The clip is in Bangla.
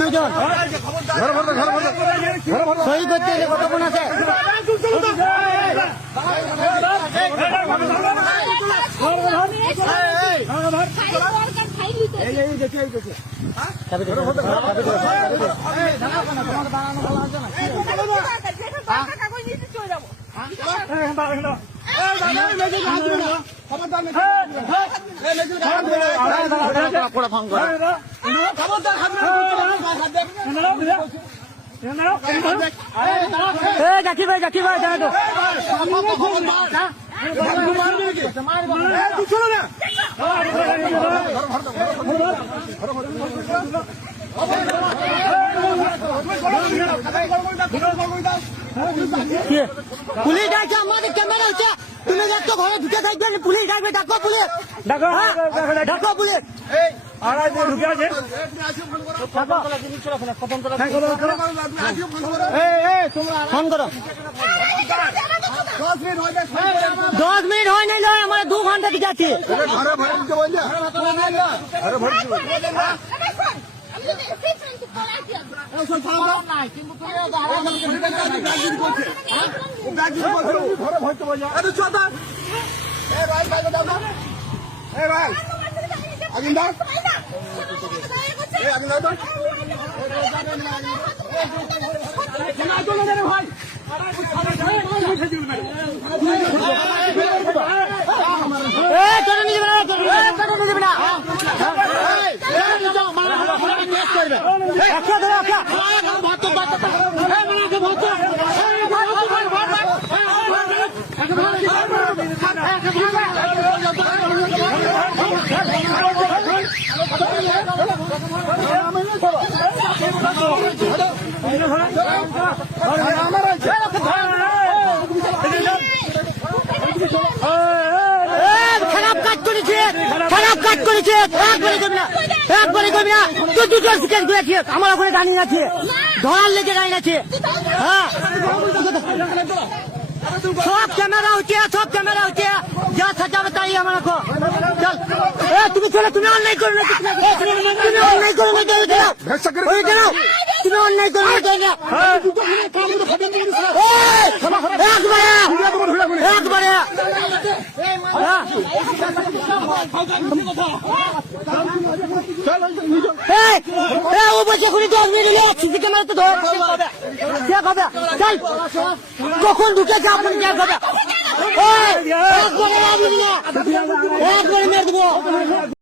দুজন সহি করতে এলে কতক্ষণ আছে? জাকির ভাই জানা তো পুলিশ ডাকছে, আমাদের ক্যামেরা হচ্ছে, তুমি দেখো ঘরে ঢুকে থাকবে, পুলিশ ডাকবে, ডাকো পুলিশ, ডাকো পুলিশ। ঢুকে আছে ফোন করো। 10 মিনিট হয় নাই, আমরা 2 ঘন্টা দিকে আছি। খারাপ কাজ করেছে, একবারে করবি না, তুই 2 জন শিকার করেছিস, আমার ওখানে দাঁড়িয়ে আছে, ধরার লেগে দাঁড়িয়ে আছে। হ্যাঁ, সব ক্যামেরা হচ্ছে, যা সাজাবে তাই আমার রাখো। চল, তুমি চলো, তুমি অন্যায় করো না, তুমি অন্যায় করো না, তুমি অন্যায় করো না, একবারে ও বলছে 10 মিনিট সিসি ক্যামেরা তো ধর চল, কখন ঢুকেছে আপনি একবারে মেরে দেবো।